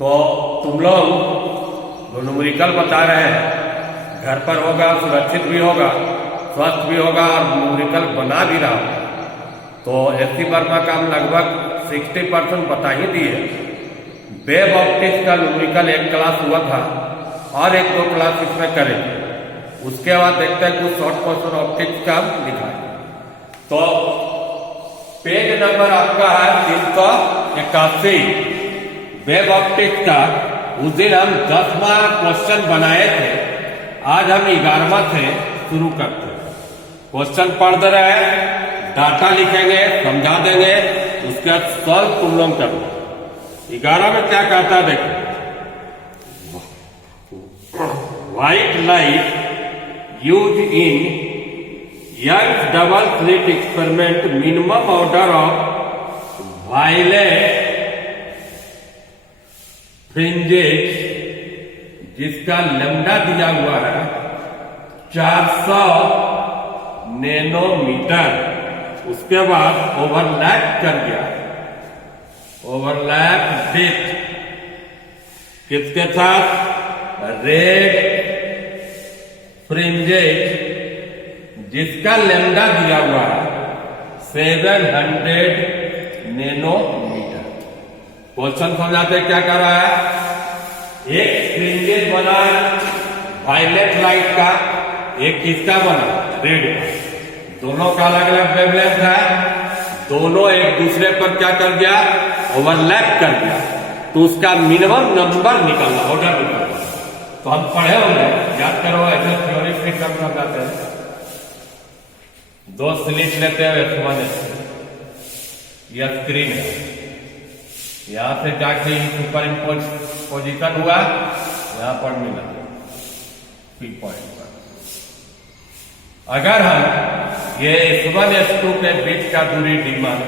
तो तुम लोग जो न्यूमेरिकल बता रहे हैं घर पर होगा, सुरक्षित भी होगा, स्वस्थ भी होगा और न्यूमेरिकल बना भी रहा होगा। तो एससी वर्मा का हम लगभग 60% बता ही दिए। वेब ऑप्टिक्स का न्यूमेरिकल एक क्लास हुआ था और एक दो क्लास इसमें करेंगे। उसके बाद देखते हैं कुछ शॉर्ट क्वेश्चन ऑप्टिक्स का लिखा है। तो पेज नंबर आपका है 381 वेब ऑप्टिक्स का। उस दिन हम 10वां क्वेश्चन बनाए थे, आज हम 11वां से शुरू करते हैं। क्वेश्चन पढ़ दे रहे हैं, डाटा लिखेंगे, समझा देंगे, उसके बाद सॉल्व तुम लोग करना। 11 में क्या कहता है देखो, white light use in Young double slit experiment minimum order of violet fringes जिसका लैम्डा दिया हुआ है 400 नैनोमीटर। उसके बाद ओवरलैप कर गया, ओवरलैप विथ किसके साथ, रेड फ्रिंजेस जिसका लैम्डा दिया हुआ है 700 नैनोमीटर। क्वेश्चन समझाते क्या कर रहा है, एक फ्रिंजेस बना वायलेट लाइट का, एक किसका बना, रेड का। दोनों का अलग अलग वेवलेंथ है, दोनों एक दूसरे पर क्या कर दिया, ओवरलैप कर दिया। तो उसका मिनिमम नंबर निकलना, ऑर्डर निकलना। तो हम पढ़े होंगे, याद करो, ऐसे थ्योरी फिर कम करते हैं। दो स्लिट लेते हैं, यह स्क्रीन है, यहां से जाके सुपर इम्पोज पोजिशन हुआ, यहां पर मिला पिक पॉइंट पर। अगर हम ये S1 S2 के बीच का दूरी डी माने,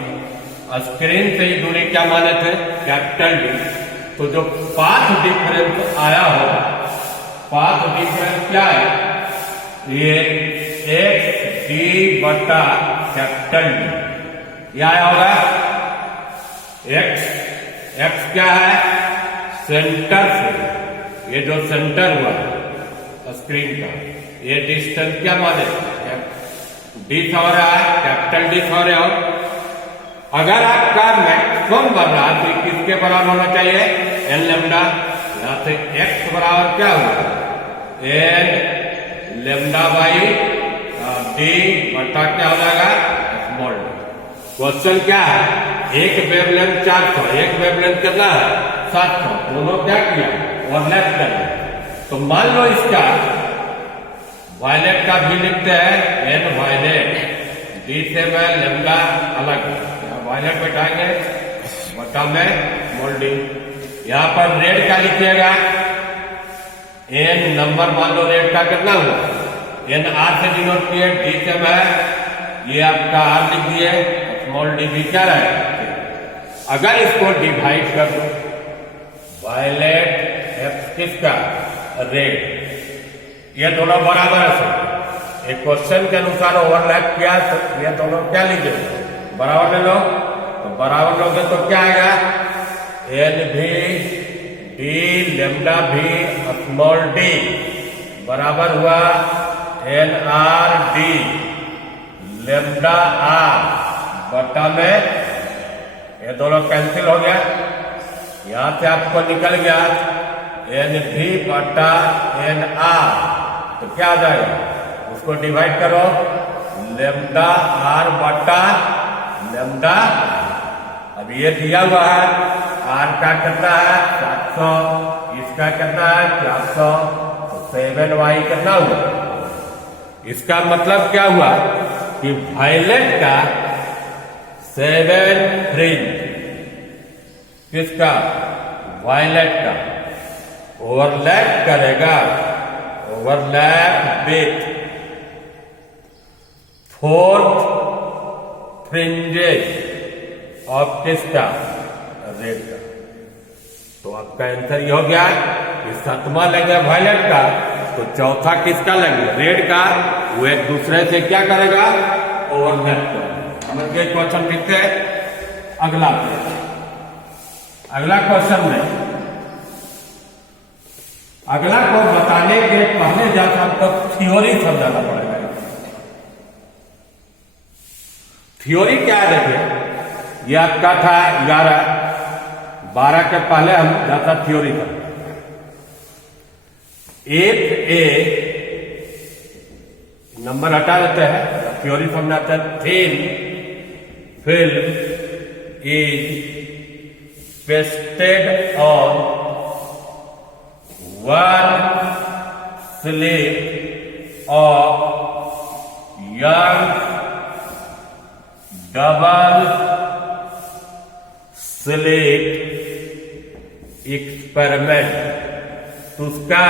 स्क्रीन से ही दूरी क्या माने थे, कैपिटल डी, तो जो पाथ डिफरेंस आया होगा, पाथ डिफरेंस क्या है, ये एक्स डी बटा कैपिटल डी, यह आया होगा। एक्स क्या है, सेंटर से, ये जो सेंटर हुआ स्क्रीन का, ये डिस्टेंस क्या माने, डी हो रहा है, कैपिटल डी हो रहा हो। अगर आपका मैक्सिमम बन रहा है तो किसके बराबर होना चाहिए, एन लैम्डा। यहां से एक्स बराबर क्या हुआ, एन लैम्डा बाई डी बटा क्या हो जाएगा, स्मॉल डी। क्वेश्चन क्या है, एक वेवलेंथ 400, एक वेवलेंथ कितना है 700, दोनों क्या किया, ओवरलैप कर दिया। तो मान लो इसका वायलेट का भी लिखते हैं एन वायलेट, डी से मैं लैम्डा अलग, वायलेट बैठाएंगे बटा में स्मॉल डी। यहां पर रेड का लिखिएगा, एन नंबर मान लो रेड का कितना हुआ, एन आर से डिनोट किए, डी से मैं ये आपका आर लिख दिए, स्मॉल डी भी क्या रहेगा। अगर इसको डिवाइड कर दो, वायलेट एफ किसका, रेड, ये दोनों बराबर है सब। एक क्वेश्चन के अनुसार ओवरलैप किया तो ये दोनों क्या लीजिए, बराबर ले लो। तो बराबर लोगे तो क्या आएगा, एन भी डी लैम्डा भी स्मॉल डी बराबर हुआ N R D lambda R बटा में, ये दोनों कैंसिल हो गया। यहां से आपको निकल गया एन भी बटा एन आर, तो क्या आ जाएगा, उसको डिवाइड करो, लैम्डा आर बटा लैम्डा। अब ये दिया हुआ है, आर का कितना है 700, इसका कितना है 400, तो 7y कितना हुआ। इसका मतलब क्या हुआ कि वायलेट का 7 फ्रिंज, किसका, वायलेट का ओवरलैप करेगा, overlap with 4th fringes of किसका, रेड का। तो आपका आंसर ये हो गया कि 7वां लेंगे वायलेट का, तो चौथा किसका लेंगे, रेड का। वो एक दूसरे से क्या करेगा, ओवरलैप करेगा। समझ गए क्वेश्चन लिखते हैं। अगला क्वेश्चन में अगला को बताने के पहले जाकर हमको थ्योरी समझाना पड़ेगा। थ्योरी क्या है देखिए, ये आपका था 11, 12 के पहले हम जाता थ्योरी था। एक ए नंबर हटा देते हैं, थ्योरी समझाते हैं। Thin film is pasted on one slip of young double slit experiment. तो उसका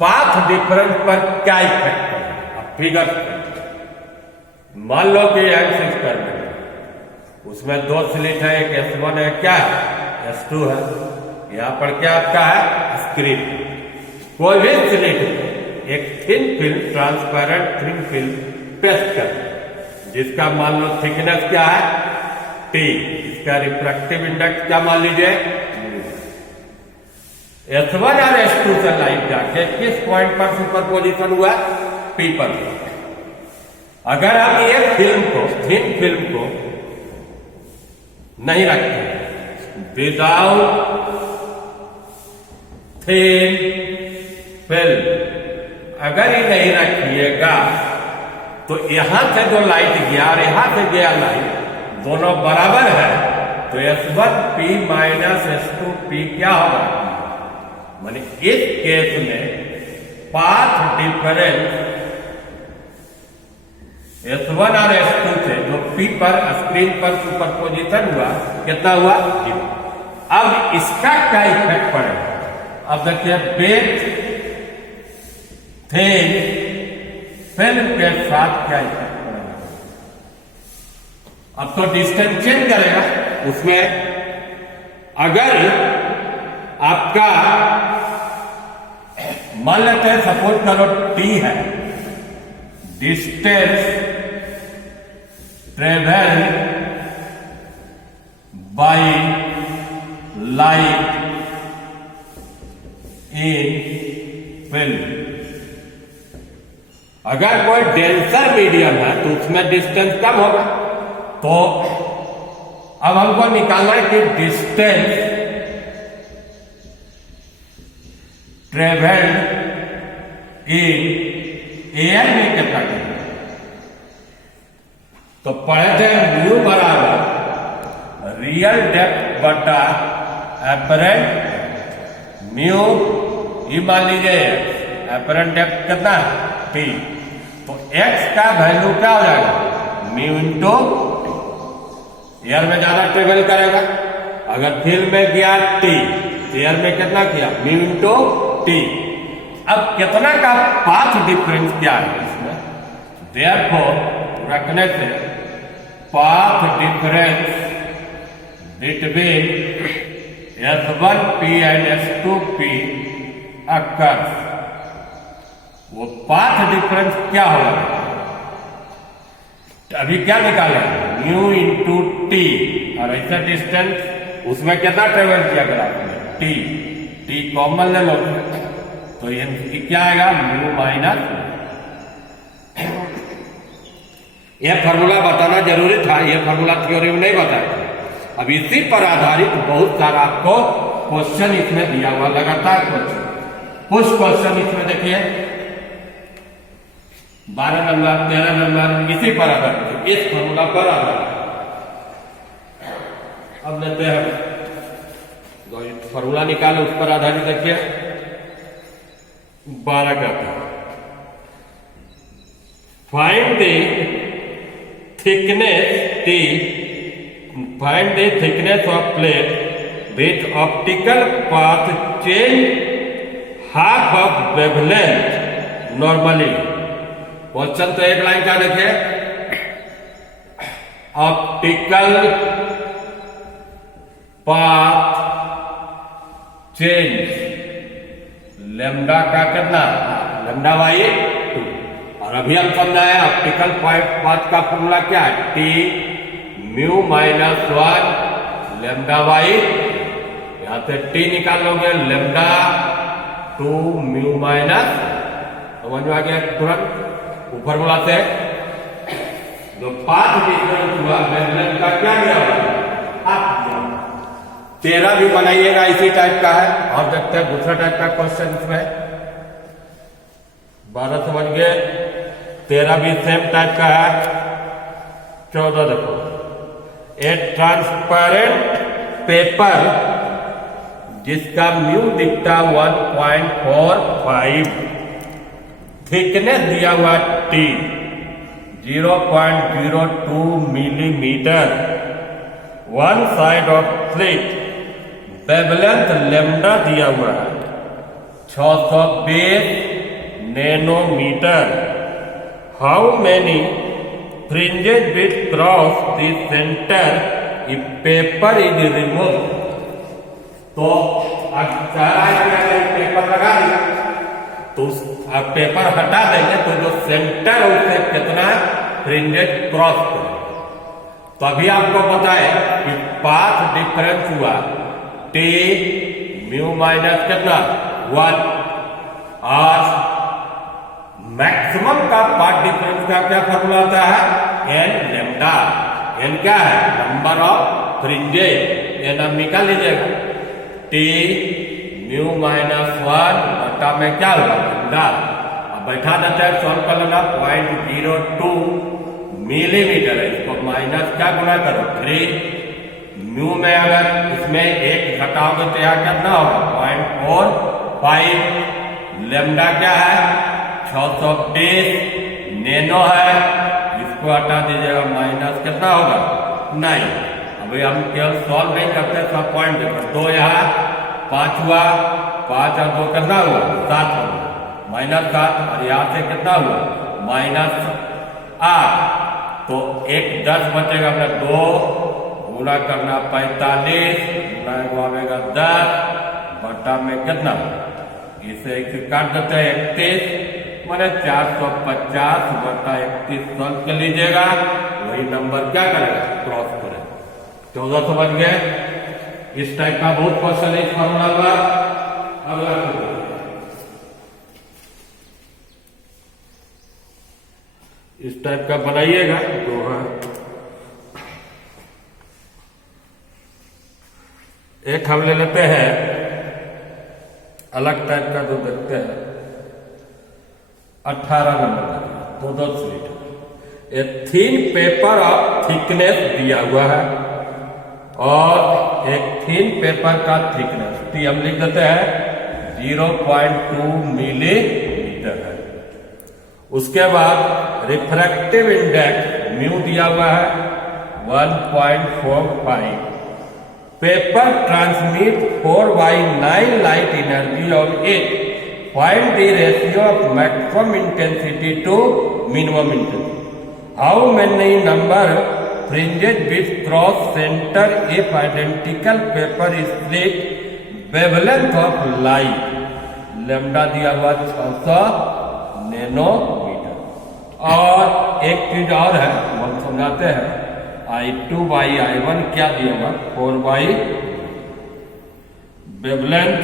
पाथ डिफरेंस पर क्या इफेक्ट पड़ेगा? अब फिगर मान लो कि एक्स एक्सपेरिमेंट, उसमें 2 स्लिट है, एक S1 है, क्या S2 है। यहां पर क्या आपका है स्क्रीन। कोई भी स्लिट एक thin film, transparent thin film paste कर, जिसका मान लो थिकनेस क्या है T, इसका रिफ्रैक्टिव इंडेक्स क्या मान लीजिए S1 और S2 से लाइन जाके किस पॉइंट पर सुपरपोजिशन हुआ? P पर। अगर हम ये फिल्म को, थिन फिल्म को नहीं रखते, विदाउट थिन फिल्म अगर ये नहीं रखिएगा तो यहां से जो लाइट गया और यहां से गया लाइट दोनों बराबर है, तो S1P माइनस S2P क्या होगा? माने इस केस में पाथ डिफरेंस S1 और S2 से जो P पर स्क्रीन पर सुपरपोजिशन हुआ कितना हुआ? 0। अब इसका क्या इफेक्ट पड़ेगा? अब देखिए बेट थिन फिल्म के साथ क्या इफेक्ट पड़ेगा? अब तो डिस्टेंस चेंज करेगा उसमें। अगर आपका मान लेते हैं, सपोज करो T है, distance travel by light in film. अगर कोई डेंसर मीडियम है तो उसमें डिस्टेंस कम होगा। तो अब हमको निकालना है कि डिस्टेंस ट्रेवल इन एयर में कितना है? तो पढ़े थे म्यू बराबर रियल डेप्थ बटा एपरेंट म्यू, ये मान लीजिए एपरेंट डेप्थ कितना है T, तो x का वैल्यू क्या हो जाएगा? म्यू इंटू एयर में ज्यादा ट्रेवल करेगा। अगर फिल्म में गया T, एयर में कितना किया? Mu into T। अब कितना का पाथ डिफरेंस क्या है इसमें? देयरफॉर रखने से path difference between S1P and S2P occurs, वो पाथ डिफरेंस क्या होगा? अभी क्या निकाले? म्यू इंटू T, और ऐसा डिस्टेंस उसमें कितना ट्रेवल किया अगर आपने? T कॉमन ले लो तो ये क्या आएगा? Mu minus. यह फॉर्मूला बताना जरूरी था, यह फॉर्मूला थ्योरी में नहीं बताया। अब इसी पर आधारित बहुत सारा आपको क्वेश्चन इसमें दिया हुआ, लगातार क्वेश्चन। कुछ क्वेश्चन इसमें देखिए 12 नंबर 13 नंबर इसी पर आधारित, इस फॉर्मूला पर आधारित। अब लेते हैं फॉर्मूला निकाले, उस पर आधारित देखिए 12 का। Find the thickness T, find the thickness of plate with optical path change half of wavelength normally। Question तो एक लाइन का देखिए, ऑप्टिकल पाथ चेंज लेमडा का कितना? Lambda by 2। और अभी हम समझाए ऑप्टिकल पाथ का फॉर्मूला क्या है? T mu minus 1 lambda by, यहां से T निकाल लोगे, लेमडा 2 म्यू माइनस, समझ में आ गया तुरंत ऊपर बुलाते हैं। जो पाथ डिफरेंस हुआ वेवलेंथ का क्या दिया हुआ, तेरा भी बनाइएगा इसी टाइप का है। और देखते हैं दूसरा टाइप का क्वेश्चन इसमें 12 समझ गए, 13 भी सेम टाइप का है। 14 देखो, ए ट्रांसपेरेंट पेपर जिसका म्यू दिखता 1.45, थिकनेस दिया हुआ T 0.02 millimetre, one side of slit, wavelength lambda दिया हुआ है 620 nanometre. How many fringes will cross the centre if paper is remove. तो पेपर लगा दिया तो अब पेपर हटा देंगे तो जो सेंटर है उससे कितना फ्रिंजेस क्रॉस करें। तो अभी आपको बताए कि पाथ डिफरेंस हुआ टी म्यू माइनस कितना 1, और मैक्सिमम का पाथ डिफरेंस का क्या फॉर्मूला आता है, एन लेमडा। एन क्या है, नंबर ऑफ फ्रिंजेस, ये नाम निकाल लीजिएगा। टी म्यू माइनस 1 बटा में क्या होगा लेमडा, अब बैठा देते हैं सॉल्व कर लेना 0.02 मिलीमीटर है, इसको माइनस क्या गुना करो 3, म्यू में अगर इसमें एक घटाओगे तो यहाँ कितना होगा 0.45, लेमडा क्या है 620 नैनो है, इसको हटा दीजिएगा माइनस कितना होगा 9। अभी हम केवल सॉल्व नहीं करते, सब पॉइंट देखो, 2 यहाँ 5 हुआ, 5 और 2 कितना हुआ 7 हुआ, -7, और यहाँ से कितना हुआ -8, तो एक 10 बचेगा, अपना 2 गुना करना 45, गुना आएगा 10 बटा में कितना, इसे एक काट देते हैं 31, मैंने 450 बटा 31 सॉल्व कर लीजिएगा, वही नंबर क्या करेगा क्रॉस करेगा। 14 समझ गए। इस टाइप का बहुत क्वेश्चन है इस फॉर्मूला का। अगला इस टाइप का बनाइएगा तो है। एक हम ले लेते हैं अलग टाइप का, जो देखते हैं 18 नंबर तो 2 slit, a thin paper of thickness दिया हुआ है और एक थिन पेपर का थिकनेस टी हम लिख देते हैं 0.2 मिलीमीटर है। उसके बाद रिफ्रैक्टिव इंडेक्स म्यू दिया हुआ है 1.45, paper transmit 4/9 light energy of it, find the ratio of maximum intensity to minimum intensity. How many number fringes with cross centre if identical paper is slit, wavelength of light, lambda दिया हुआ 600 nanometre. और एक चीज और है हम समझाते हैं, I2/I1 क्या दिया हुआ 4/, वेवलेंथ,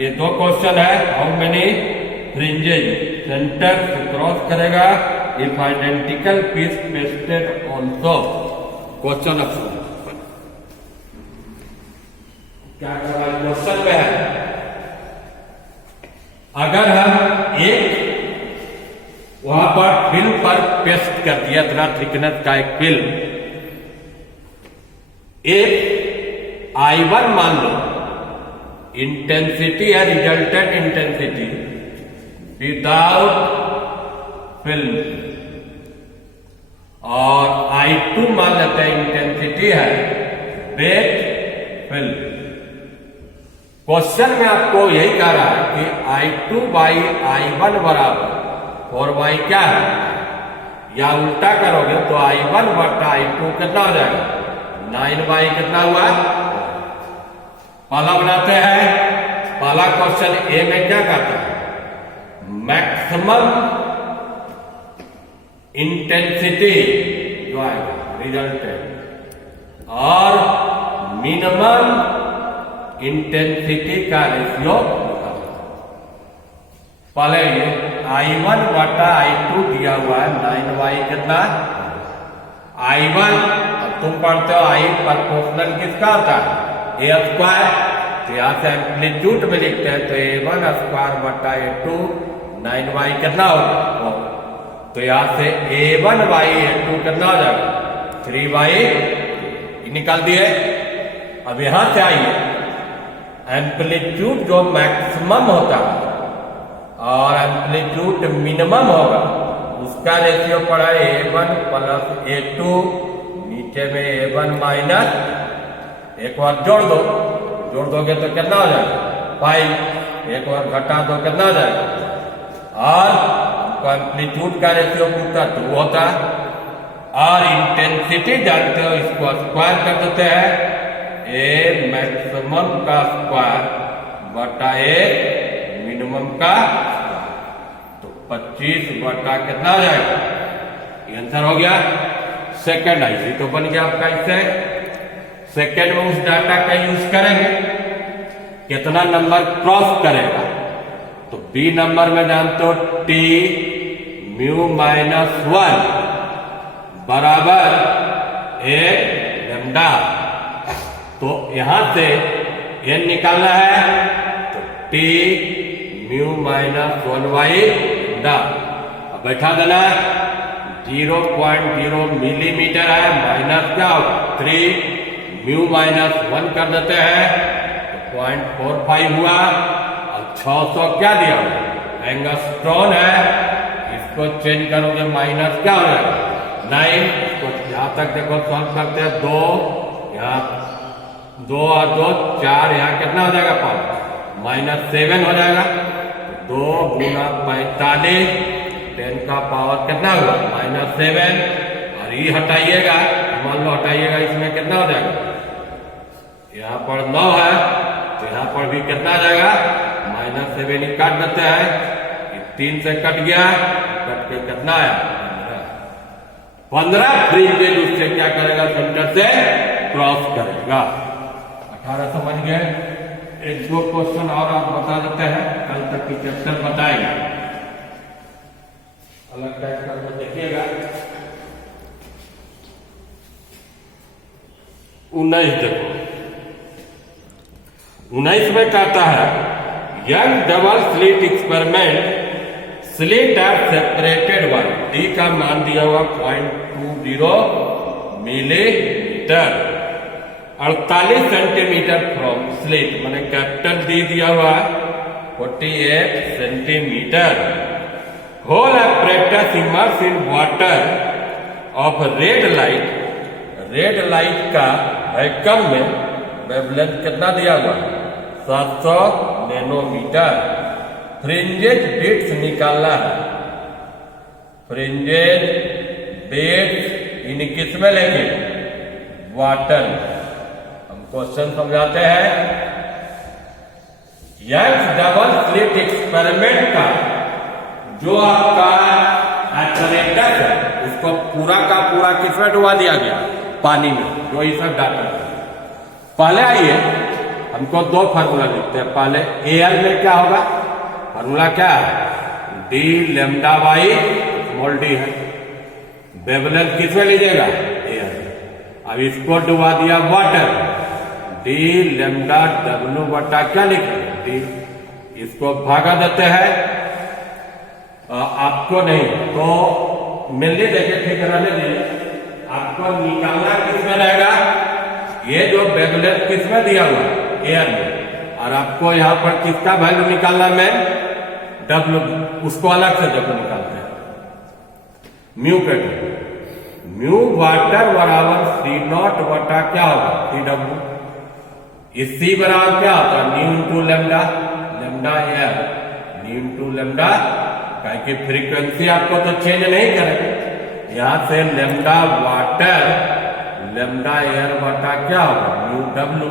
ये 2 क्वेश्चन है। हाउ मेनी फ्रिंजेस सेंटर से क्रॉस करेगा if identical piece pasted also, question क्या क्वेश्चन में है, अगर हम एक वहां पर फिल्म पर पेस्ट कर दिया इतना थिकनेस का एक फिल्म, एक I1 मान लो इंटेंसिटी है, रिजल्टेंट इंटेंसिटी विदाउट फिल्म, और I2 मान लेते हैं इंटेंसिटी है विथ फिल्म। क्वेश्चन में आपको यही कह रहा है कि I2/I1 बराबर 4/, क्या है, या उल्टा करोगे तो I1 बटा I2 कितना हो जाएगा 9/, कितना हुआ। पहला बनाते हैं, पहला क्वेश्चन ए में क्या कहता है, मैक्सिमम इंटेंसिटी जो आएगा रिजल्टेंट और मिनिमम इंटेंसिटी का रेशियो पहले ये I1 बटा I2 दिया हुआ है 9y कितना I1। अब तुम पढ़ते हो I प्रोपोर्शनल किसका होता है a स्क्वायर, तो यहाँ से एम्पलीट्यूड में लिखते हैं तो A1 स्क्वायर बटा A2 9y कितना होगा, तो यहाँ से A1y A2 कितना हो जाएगा 3y निकाल दिए। अब यहां से आइए एम्पलीट्यूड जो मैक्सिमम होता है और एम्पलीट्यूड मिनिमम होगा उसका रेशियो पड़ा है A1 प्लस A2, नीचे में A1 माइनस, एक बार जोड़ दोगे तो कितना हो जाएगा 5, एक बार घटा दो कितना हो जाएगा, और एम्पलीट्यूड का रेशियो पूछता 2 होता है, और इंटेंसिटी जानते हो इसको स्क्वायर कर देते हैं ए मैक्सिमम का स्क्वायर बटा ए मिनिमम का, तो 25 बटा कितना हो जाएगा, ये आंसर हो गया। सेकंड आई तो बन गया आपका, इससे सेकंड में उस डाटा का यूज करेंगे कितना नंबर क्रॉस करेगा, तो बी नंबर में जानते हो टी म्यू माइनस 1 बराबर ए लेमडा, तो यहां से n निकालना है तो t mu minus 1y lambda, अब बैठा देना है 0.0 मिलीमीटर है, माइनस क्या होगा 3, म्यू माइनस 1 कर देते हैं तो 0.45 हुआ। अब 600 क्या दिया हुआ एंगस्ट्रॉन है, इसको चेंज करोगे माइनस क्या हो जाएगा 9, इसको यहां तक देखो सॉल्व करते हैं 2, यहाँ 2 और 2 4, यहाँ कितना हो जाएगा 5 माइनस 7 हो जाएगा, 2 गुना 45 10 का पावर कितना हुआ माइनस 7, और ये हटाइएगा मान लो हटाइएगा इसमें कितना हो जाएगा, यहाँ पर 9 है तो यहाँ पर भी कितना आ जाएगा माइनस 7 ही काट देते हैं, 3 से कट गया, कट के कितना आया 15 फ्री वेज उससे क्या करेगा सेंटर से क्रॉस करेगा। 18 समझ गए। एक दो क्वेश्चन और आप बता देते हैं, कल तक की चैप्टर बताएंगे, अलग टाइप करके देखिएगा। 19 देखो, 19 में कहता है Young double slit experiment, slit are separated by, D का मान दिया हुआ 0.20 मिलीमीटर, 48 सेंटीमीटर फ्रॉम स्लिट, मैंने कैपिटल डी दिया हुआ 48 centimetre, whole apparatus immerse in water of red light का वैक्यूम में वेवलेंथ कितना दिया हुआ 700 नैनोमीटर, फ्रिंजेज बिट्स निकालना है, फ्रिंजेज बिट्स इन किस में लेंगे वाटर। हम क्वेश्चन समझाते हैं, यंग डबल स्लिट एक्सपेरिमेंट का जो आपका एथलेटिक्स है उसको पूरा का पूरा किसमें डुबा दिया गया पानी में, जो ये सब डाटा। पहले आइए हमको दो फार्मूला लिखते हैं, पहले एयर में क्या होगा, फार्मूला क्या है D lambda by small D है, वेवलेंथ किसमें लीजिएगा एयर, अब इसको डुबा दिया वाटर, डी लेमडा डब्ल्यू बटा क्या लिखेंगे डी, इसको भागा देते हैं, आपको नहीं तो मिलने देखे ठीक रहने दीजिए, आपको निकालना किसमें रहेगा, ये जो वेवलेंथ किसमें दिया हुआ एयर में, और आपको यहाँ पर किसका वैल्यू निकालना में डब्ल्यू, उसको अलग से डब्ल्यू निकालते हैं, म्यू पे म्यू वाटर बराबर सी नॉट बटा क्या होगा सी डब्ल्यू, इस सी बराबर क्या होता है new into lambda, lambda air new into lambda, कि फ्रीक्वेंसी आपको तो चेंज नहीं करेगा, यहां से लेमडा वाटर लेमडा एयर बटा क्या होगा म्यू डब्ल्यू,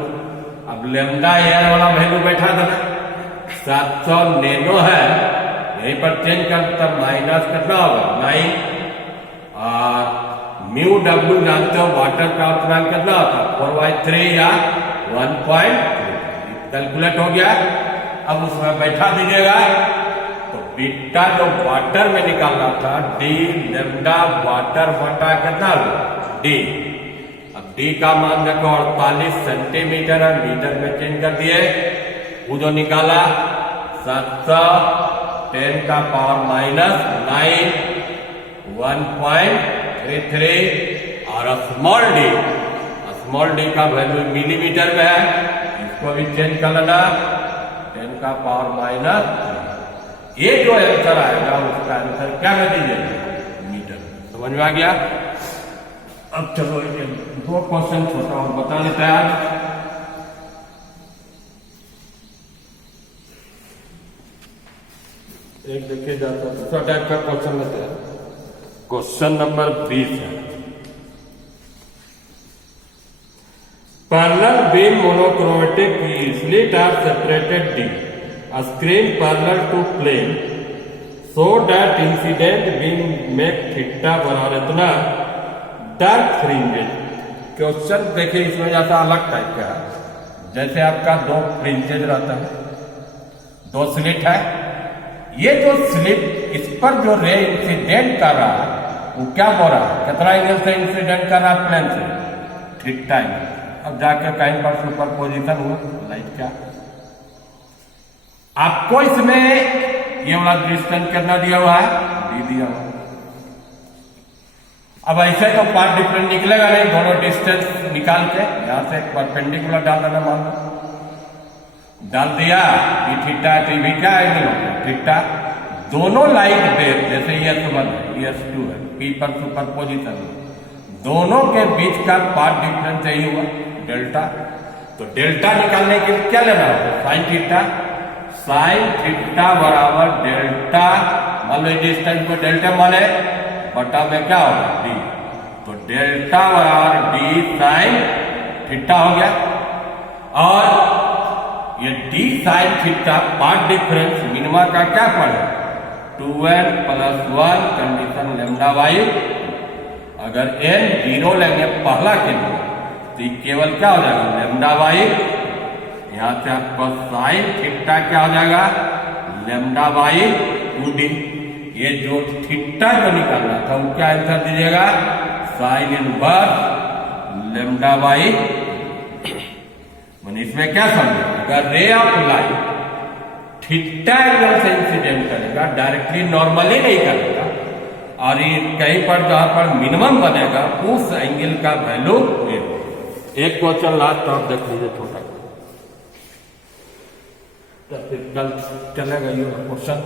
अब लेमडा एयर वाला वैल्यू बैठा देना 700 नैनो है, यहीं पर चेंज करता माइनस कितना होगा 9, और म्यू डब्ल्यू जानते हो वाटर का अल्पनांक कितना होता है 4/3 या 1.3, कैलकुलेट हो गया। अब उसमें बैठा दीजिएगा तो बीटा जो वाटर में निकालना था डी लेमडा वाटर बटा कितना डी। अब डी का मान देखो 48 सेंटीमीटर है, मीटर में चेंज कर दिए। वो जो निकाला 710 का पावर माइनस 9 1.33 और स्मॉल डी का वैल्यू मिलीमीटर में है, इसको भी चेंज कर लेना 10 का पावर माइनस। ये जो आंसर आएगा उसका आंसर क्या कर दीजिए मीटर। समझ में आ गया। अब चलो ये 2 क्वेश्चन छोटा और बता लेते हैं आज। एक देखिए जाता दूसरा टाइप का क्वेश्चन लेते हैं। क्वेश्चन नंबर 20 है। Parallel beam monochromatic slit are separated D. A screen parallel to plane so that incident beam make theta बराबर इतना डार्क फ्रिंजेस। क्वेश्चन देखिए इसमें जैसा अलग टाइप का है। जैसे आपका 2 फ्रिंजेज रहता है, 2 स्लिट है। ये जो स्लिट इस पर जो रे इंसिडेंट कर रहा है वो क्या बोल रहा है, कितना एंगल से इंसिडेंट कर रहा है प्लेन से, थीटा एंगल। अब जाके कहीं पर सुपर पोजिशन हुआ लाइट का, आपको इसमें ये वाला डिस्टेंस कितना दिया हुआ है डी दिया हुआ। अब ऐसे तो पार्ट डिफरेंट निकलेगा नहीं, दोनों डिस्टेंस निकाल के यहां से परपेंडिकुलर डाल देना, मान डाल दिया ये थीटा तो भी क्या है थीटा। दोनों लाइट वेव जैसे S1 है S2 है पी पर सुपर पोजिशन, दोनों के बीच का पार्ट डिफरेंस यही हुआ डेल्टा। तो डेल्टा निकालने के लिए क्या लेना होगा साइन थीटा बराबर डेल्टा, मान लो डिस्टेंस को डेल्टा माने बटा में क्या होगा डी। तो डेल्टा बराबर डी साइन थीटा हो गया। और ये D sine theta path difference minima का क्या पड़े 2n + 1 कंडीशन लेमडा वाई। अगर n 0 लेंगे पहला के लिए तो केवल क्या हो जाएगा लेमडा वाई। यहां से आपको साइन थीटा क्या हो जाएगा लेमडा बाई 2d। ये जो थीटा जो निकालना था वो क्या आंसर दीजिएगा साइन इनवर्स लेमडा बाई। मैंने इसमें क्या समझे, अगर ray of light theta angle से इंसिडेंट करेगा, डायरेक्टली नॉर्मली नहीं करेगा, और ये कहीं पर जहां पर मिनिमम बनेगा उस एंगल का वैल्यू एक क्वेश्चन लास्ट आप देख लीजिए छोटा, तो फिर कल चलेगा ये क्वेश्चन।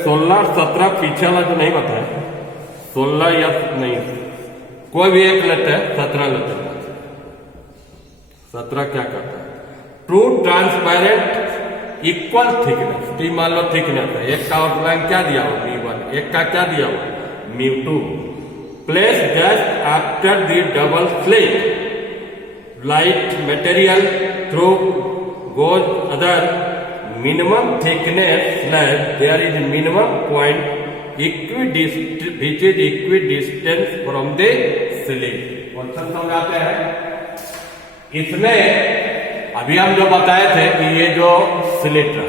16 17 पीछे वाला जो नहीं बताया 16 या नहीं कोई भी एक लेते हैं 17 लेते हैं। 17 क्या करता है true transparent equal thickness, T मान लो थिकनेस है, एक का आउटलाइन क्या दिया हो μ1, एक का क्या दिया हो μ2। Place just after the double slit light material through goes other minimum thickness slab there is minimum point which is equidistant from the slit। Question समझाते हैं। इसमें अभी हम जो बताए थे कि ये जो स्लिट है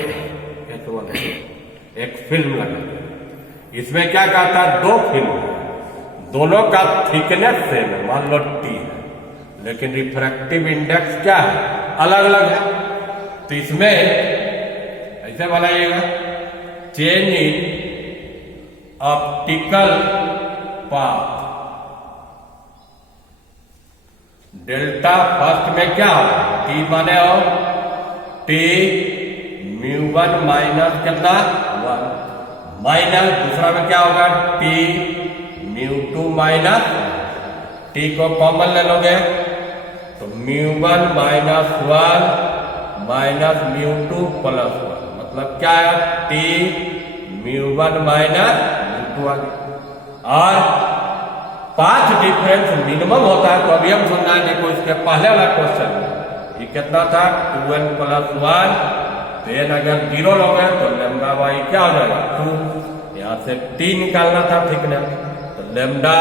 एक फिल्म लगा, इसमें क्या कहता है 2 फिल्म, दोनों का थिकनेस सेम है, मान लो टी है, लेकिन रिफ्रैक्टिव इंडेक्स क्या है अलग अलग है। तो इसमें ऐसे बनाइएगा change in optical path. Delta first में क्या होगा टी माने हो टी μ1 माइनस कितना 1 माइनस दूसरा में क्या होगा टी μ2 माइनस, टी को कॉमन ले लोगे तो μ1 माइनस 1 माइनस μ2 प्लस 1, मतलब क्या है टी μ1 माइनस μ2 आ गया। और पाथ डिफरेंस मिनिमम होता है, तो अभी हम समझाएंगे देखो इसके पहले वाला क्वेश्चन ये कितना था 2n + 1, देन अगर 0 लोगे तो लेमडा वाई क्या हो जाएगा 2, यहां से टी निकालना था थिकनेस, तो लेमडा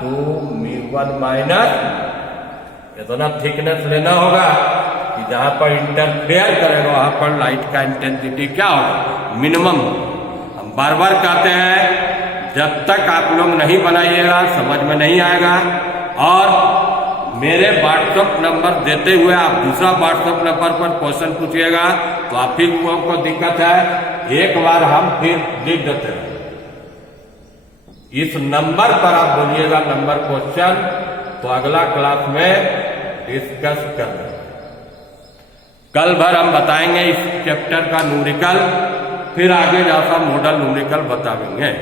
2 μ1 माइनस इतना थिकनेस लेना होगा कि जहां पर इंटरफेयर करेगा वहां पर लाइट का इंटेंसिटी क्या होगा, मिनिमम। हम बार बार कहते हैं जब तक आप लोग नहीं बनाइएगा समझ में नहीं आएगा। और मेरे व्हाट्सएप नंबर देते हुए आप दूसरा व्हाट्सएप नंबर पर क्वेश्चन पूछिएगा तो आप ही लोगों को दिक्कत है, एक बार हम फिर लिख देते हैं। इस नंबर पर आप बोलिएगा नंबर क्वेश्चन, तो अगला क्लास में डिस्कस कर लेंगे। कल भर हम बताएंगे इस चैप्टर का न्यूमेरिकल, फिर आगे जाकर मॉडल न्यूमेरिकल बताएंगे।